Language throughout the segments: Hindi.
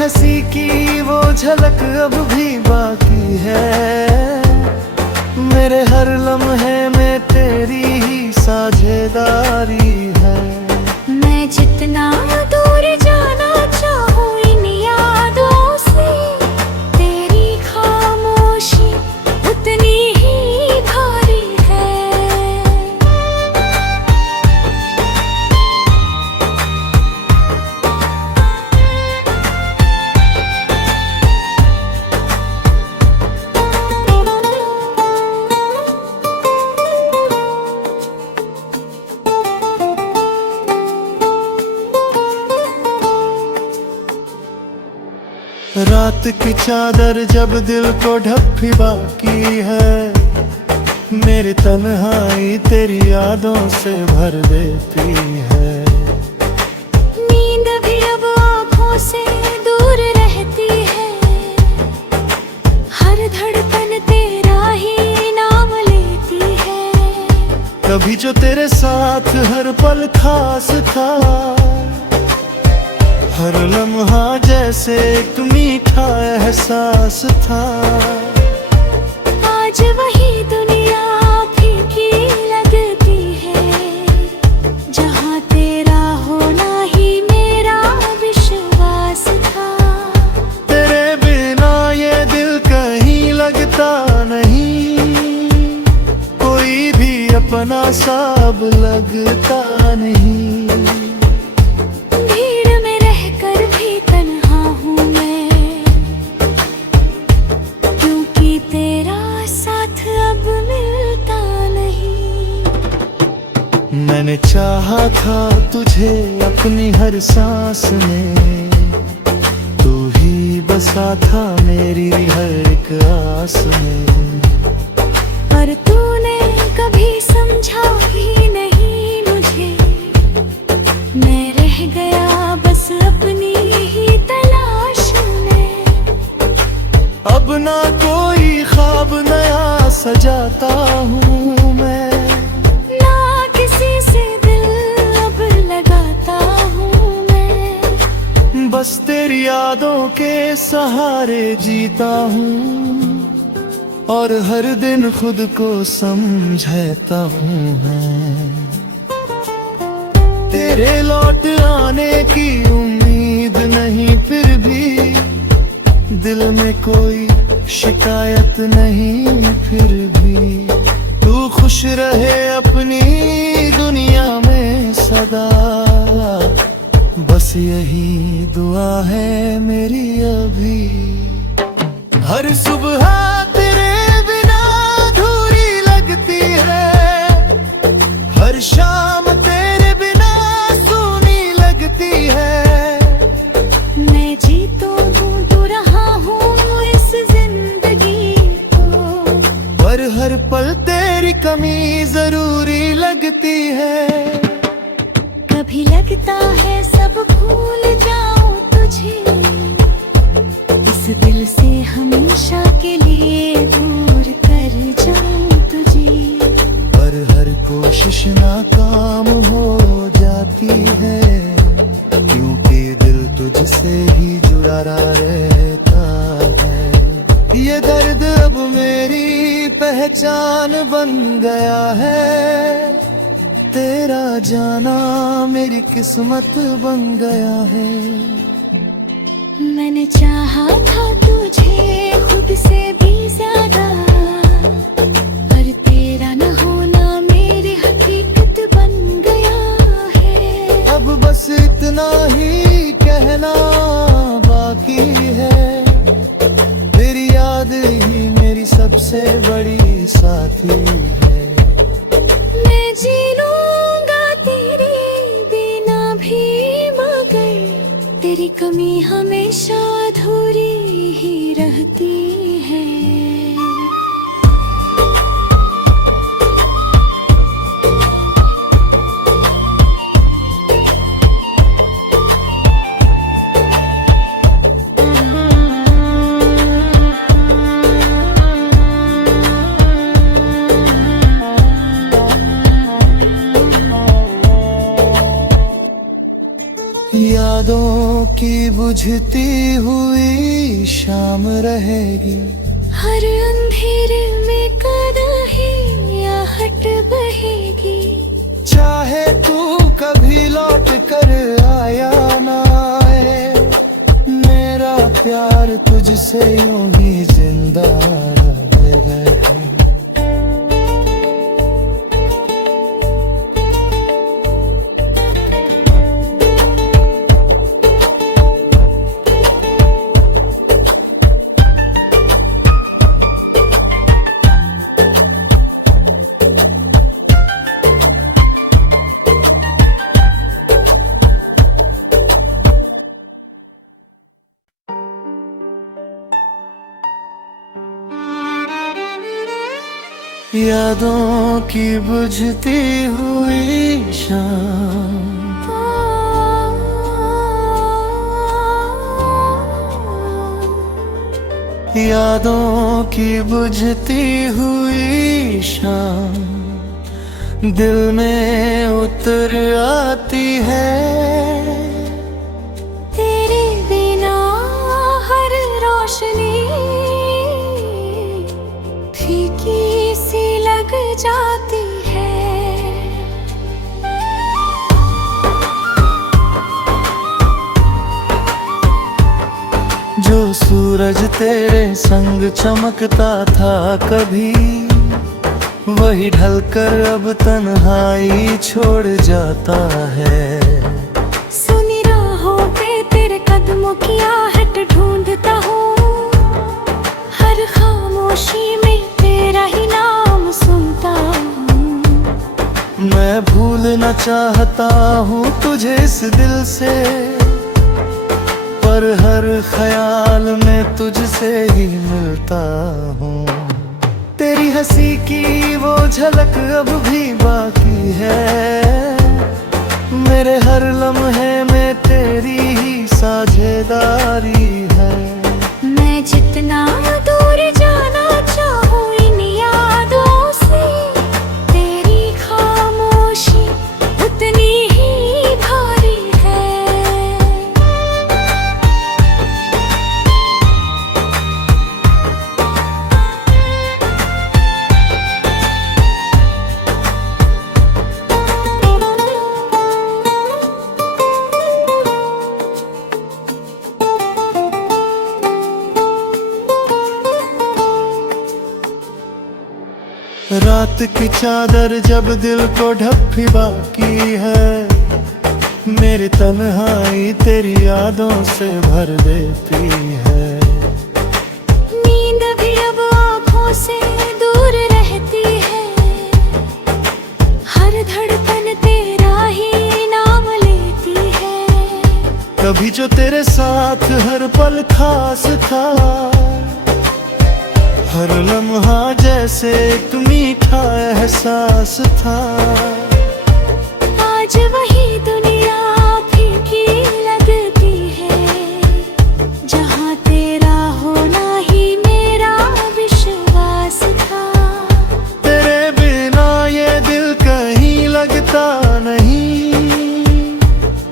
हंसी की वो झलक अब भी बाकी है। मेरे हर लम्हे में तेरी ही साझेदारी है। मैं जितना दूर जाना चाहूँ इन यादों से, तेरी खामोशी उतनी ही भारी है। रात की चादर जब दिल को ढक बाकी है, मेरी तन्हाई तेरी यादों से भर देती है। नींद भी अब आँखों से दूर रहती है, हर धड़कन तेरा ही नाम लेती है। कभी जो तेरे साथ हर पल खास था, हर लम्हा जैसे एक मीठा एहसास था। आज वही दुनिया फीकी लगती है, जहाँ तेरा होना ही मेरा विश्वास था। तेरे बिना ये दिल कहीं लगता नहीं, कोई भी अपना सा अब लगता नहीं। मैंने चाहा था तुझे अपनी हर सांस में, तू ही बसा था मेरी हर एक आस में। पर तूने कभी समझा ही नहीं मुझे, मैं रह गया बस अपनी ही तलाश में। अब ना कोई ख्वाब नया सजाता हूँ मैं, बस तेरी यादों के सहारे जीता हूँ और हर दिन खुद को समझाता हूँ मैं। तेरे लौट आने की उम्मीद नहीं, फिर भी दिल में कोई शिकायत नहीं। फिर भी तू खुश रहे अपनी दुनिया में सदा, बस यही दुआ है मेरी अभी। हर सुबह तेरे बिना अधूरी लगती है, हर शाम तेरे बिना सूनी लगती है। मैं जी तो ढूंढ रहा हूँ इस जिंदगी को, पर हर पल तेरी कमी जरूरी लगती है। कभी लगता है सब भूल जाऊं तुझे, इस दिल से हमेशा के लिए दूर कर जाऊं तुझे। पर हर कोशिश नाकाम हो जाती है, क्योंकि दिल तुझसे ही जुड़ा रहता है। ये दर्द अब मेरी पहचान बन गया है, तेरा जाना मेरी किस्मत बन गया है। मैंने चाहा था तुझे खुद से भी ज्यादा, पर तेरा न होना मेरी हकीकत बन गया है। अब बस इतना ही कहना बाकी है, तेरी याद ही मेरी सबसे बड़ी साथी है। मैं जी लूंगा तेरे बिना भी, मगर तेरी कमी हमेशा अधूरी ही रहती है। यादों की बुझती हुई शाम रहेगी। हर अंधेरे में कदाही आहट बहेगी। चाहे तू कभी लौट कर आया ना आए, मेरा प्यार तुझसे यूं ही जिंदा रहे बैठे। यादों की बुझती हुई शाम, यादों की बुझती हुई शाम दिल में उतर आती है। तेरे बिना हर रोशनी फीकी सी लग जाती है। जो सूरज तेरे संग चमकता था कभी, वही ढलकर अब तन्हाई छोड़ जाता है। सुनी राहों पे तेरे कदमों की आहट ढूंढता हूँ। हर खामोशी में तेरा ही नाम सुनता हूँ। मैं भूलना चाहता हूँ तुझे इस दिल से, पर हर ख्याल में तुझसे ही मिलता हूँ। तेरी हंसी की वो झलक अब भी बाकी है। मेरे हर लम्हे में तेरी ही साझेदारी है। मैं जितना दूर जाना चाहूँ इन यादों से, तेरी खामोशी उतनी ही भारी है। रात की चादर जब दिल को ढपी बाकी है, मेरी तन्हाई तेरी यादों से भर देती है। नींद भी अब आँखों से दूर रहती है। हर धड़कन तेरा ही नाम लेती है। कभी जो तेरे साथ हर पल खास था, हर लम्हा जैसे एक मीठा एहसास था। आज वही दुनिया फीकी लगती है, जहाँ तेरा होना ही मेरा विश्वास था। तेरे बिना ये दिल कहीं लगता नहीं,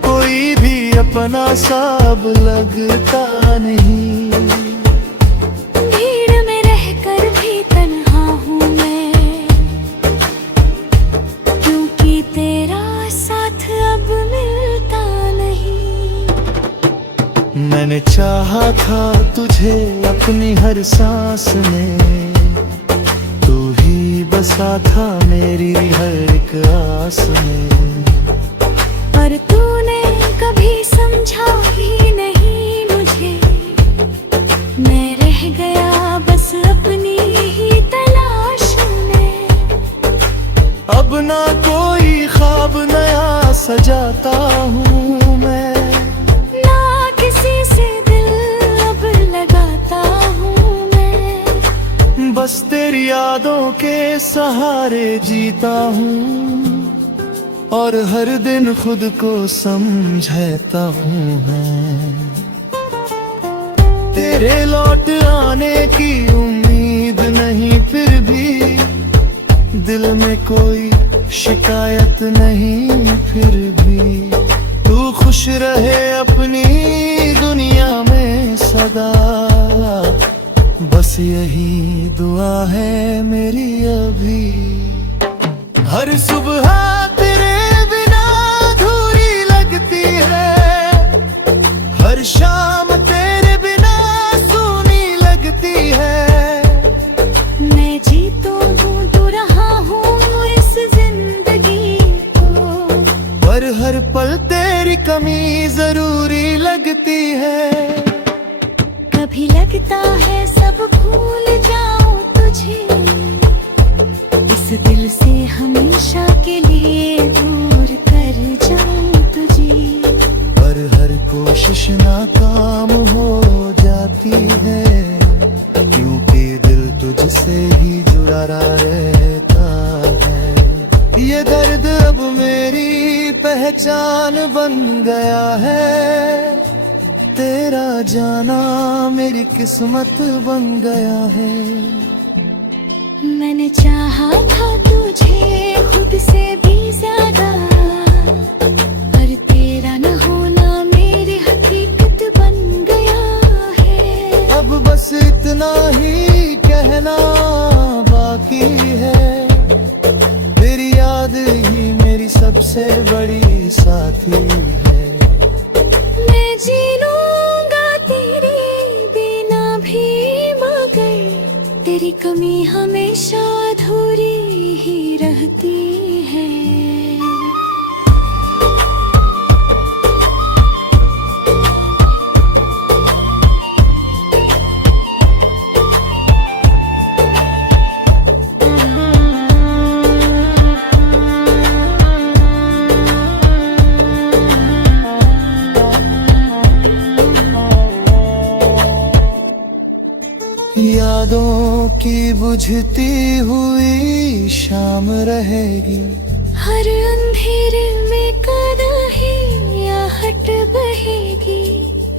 कोई भी अपना सा अब लगता नहीं। मैंने चाहा था तुझे अपनी हर सांस में, तू ही बसा था मेरी हर एक आस में। पर तूने कभी समझा ही नहीं मुझे, मैं रह गया बस अपनी ही तलाश में। अब ना कोई ख्वाब नया सजाता हूँ मैं, बस तेरी यादों के सहारे जीता हूँ और हर दिन खुद को समझाता हूँ मैं। तेरे लौट आने की उम्मीद नहीं, फिर भी दिल में कोई शिकायत नहीं। फिर भी तू खुश रहे अपनी दुनिया में सदा, बस यही दुआ है मेरी अभी। हर सुबह तेरे बिना अधूरी लगती है, हर शाम तेरे बिना सूनी लगती है। मैं जी तो ढूंढ रहा हूँ इस जिंदगी को, पर हर पल तेरी कमी जरूरी लगती है। कभी लगता है सब भूल जाऊं तुझे, इस दिल से हमेशा के लिए दूर कर जाऊं तुझे। पर हर कोशिश नाकाम हो जाती है, क्योंकि दिल तुझसे ही जुड़ा रहता है। ये दर्द अब मेरी पहचान बन गया है, तेरा जाना मेरी किस्मत बन गया है। मैंने चाहा था तुझे खुद से भी ज्यादा, पर तेरा न होना मेरी हकीकत बन गया है। अब बस इतना ही कहना बाकी है, तेरी याद ही मेरी सबसे बड़ी साथी है। मैं जी लूंगा तेरे बिना भी, मगर तेरी कमी हमेशा अधूरी ही रहती है। यादों की बुझती हुई शाम रहेगी, हर अंधेरे में कदाही या हट बहेगी।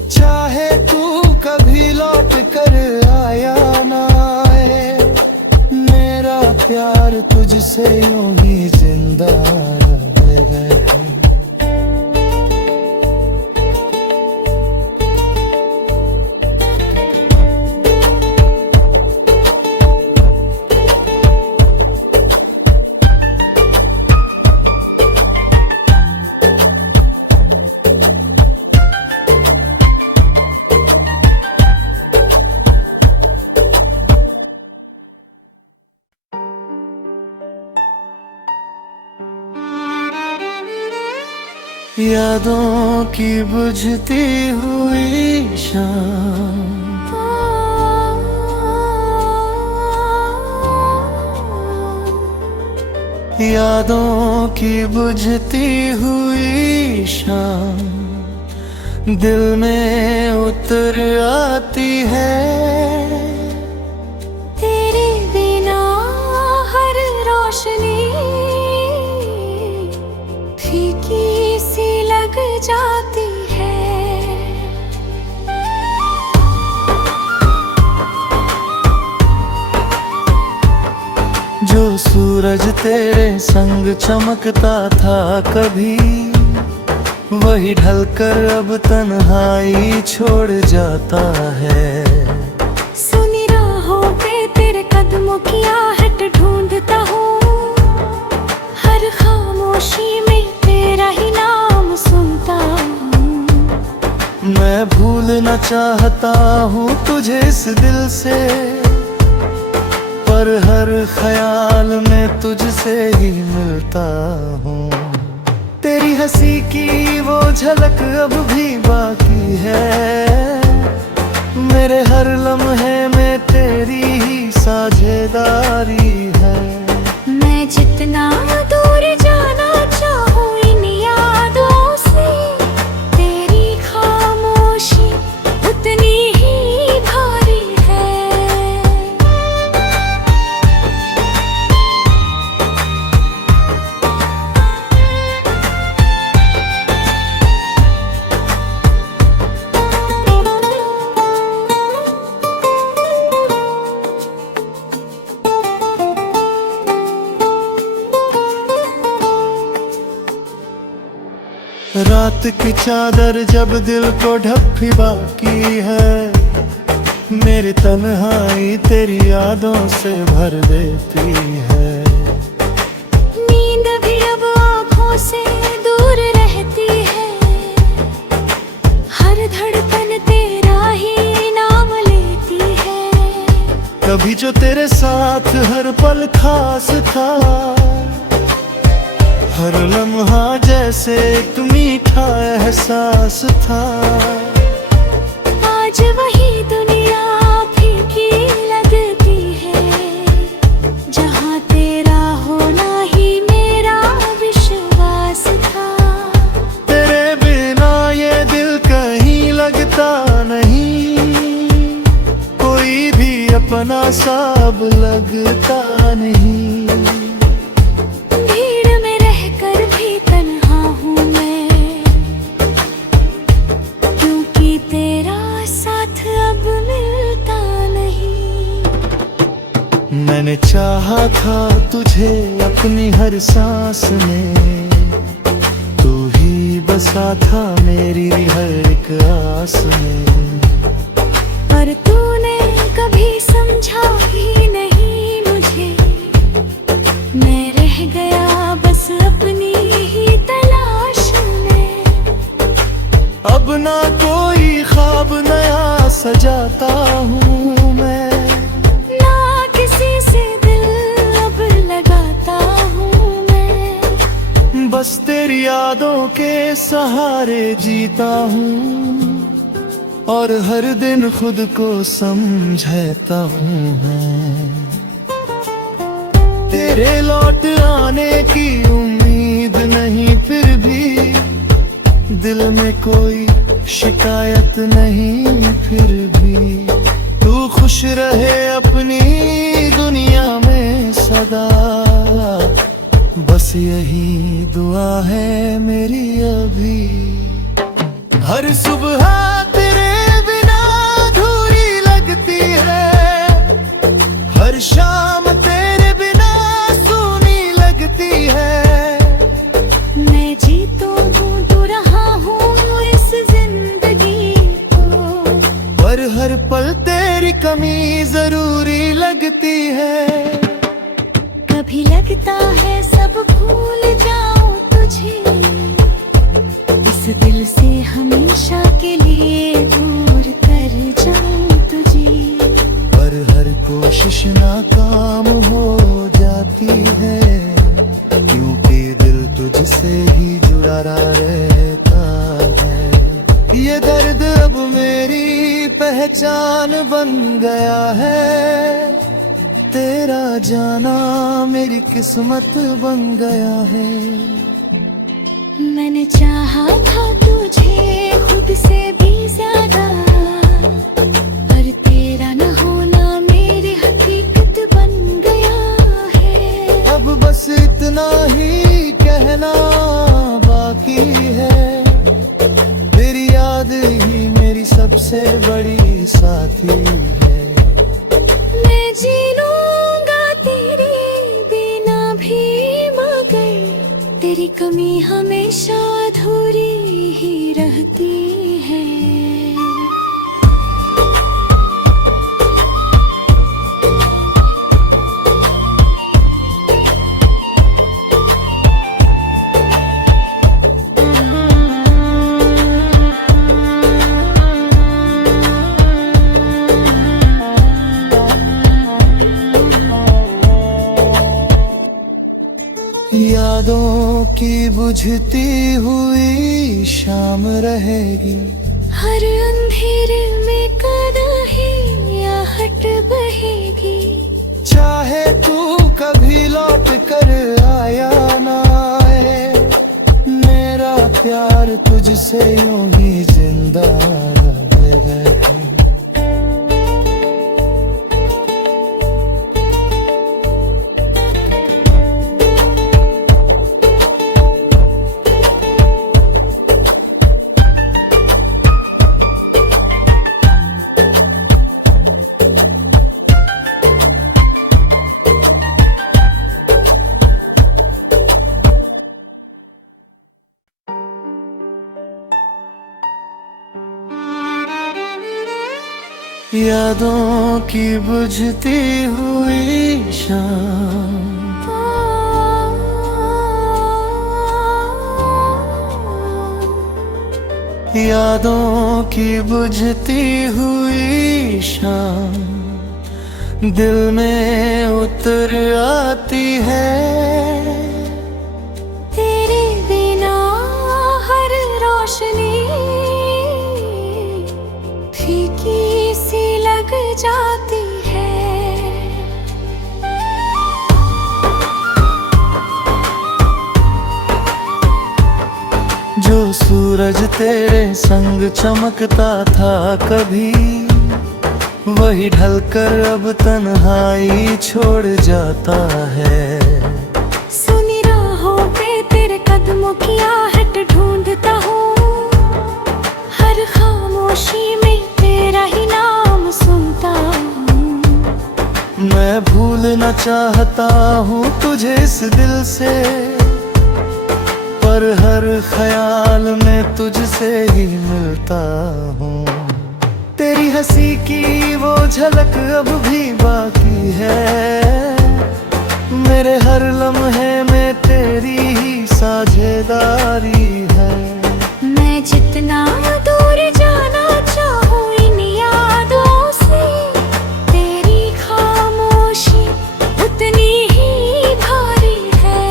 चाहे तू कभी लौट कर आया ना आए, मेरा प्यार तुझसे यूं ही जिंदा रहेगा। यादों की बुझती हुई शाम, यादों की बुझती हुई शाम, दिल में उतर आती है। तेरे बिना हर रोशनी फीकी सी लग जाती है। जो सूरज तेरे संग चमकता था कभी, वही ढलकर अब तन्हाई छोड़ जाता है। सुनी राहों पे तेरे कदमों की आहट ढूंढता हूँ, हर खामोशी में तेरा ही नाम सुनता हूँ। मैं भूलना चाहता हूँ तुझे इस दिल से, पर हर ख्याल में तुझसे ही मिलता हूँ। तेरी हंसी की वो झलक अब भी बाकी है, मेरे हर लम्हे में तेरी ही साझेदारी है। मैं जितना दूर जाना चाहूँ इन यादों से, तेरी खामोशी उतनी ही भारी है। रात की चादर जब दिल को ढक बाकी है, मेरी तन्हाई तेरी यादों से भर देती है। नींद भी अब आँखों से दूर रहती है, हर धड़कन तेरा ही नाम लेती है। कभी जो तेरे साथ हर पल खास था, हर लम्हा जैसे एक मीठा एहसास था। आज वही दुनिया फीकी लगती है, जहाँ तेरा होना ही मेरा विश्वास था। तेरे बिना ये दिल कहीं लगता नहीं, कोई भी अपना सा अब लगता नहीं। मैंने चाहा था तुझे अपनी हर सांस में, तू ही बसा था मेरी हर एक आस में। पर तूने कभी समझा ही नहीं मुझे, मैं रह गया बस अपनी ही तलाश में। अब ना कोई ख्वाब नया सजाता हूँ मैं, बस तेरी यादों के सहारे जीता हूँ और हर दिन खुद को समझाता हूँ मैं। तेरे लौट आने की उम्मीद नहीं, फिर भी दिल में कोई शिकायत नहीं। फिर भी तू खुश रहे अपनी दुनिया में सदा, बस यही दुआ है मेरी अभी। हर सुबह तेरे बिना अधूरी लगती है, हर शाम तेरे बिना सूनी लगती है। मैं जी तो ढूंढ रहा हूँ इस जिंदगी को, पर हर पल तेरी कमी जरूरी लगती है। कभी लगता है सब भूल जाऊं तुझे, इस दिल से हमेशा के लिए दूर कर जाऊं तुझे। पर हर कोशिश नाकाम हो जाती है, क्योंकि दिल तुझसे ही जुड़ा रहता है। ये दर्द अब मेरी पहचान बन गया है, तेरा जाना मेरी किस्मत बन गया है। मैंने चाहा था तुझे खुद से भी ज्यादा, पर तेरा न होना मेरी हकीकत बन गया है। अब बस इतना ही कहना बाकी है, तेरी याद ही मेरी सबसे बड़ी साथी है। मैं जी लूंगा तेरे बिना भी, मगर तेरी कमी हमेशा अधूरी ही रहती है। यादों की बुझती हुई शाम रहेगी, हर अंधेरे में कदाही आहट बहेगी। चाहे तू कभी लौट कर आया ना आए, मेरा प्यार तुझसे यूं ही जिंदा रहेगा। यादों की बुझती हुई शाम, यादों की बुझती हुई शाम दिल में उतर आती है। तेरे बिना हर रोशनी फीकी सी लग जाती है। जो सूरज तेरे संग चमकता था कभी, वही ढलकर अब तन्हाई छोड़ जाता है। सुनी राहों पे तेरे कदमों की आहट ढूंढता हूँ, हर खामोशी में तेरा ही नाम सुनता हूँ। मैं भूलना चाहता हूँ तुझे इस दिल से, पर हर ख्याल में तुझसे ही मिलता हूँ। तेरी हंसी की वो झलक अब भी बाकी है, मेरे हर लम्हे में तेरी ही साझेदारी है। मैं जितना दूर जाना चाहूँ इन यादों से, तेरी खामोशी उतनी ही भारी है।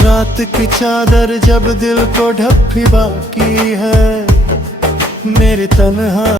रात की चादर जब दिल को ढक भी बाकी है, मेरे तन्हा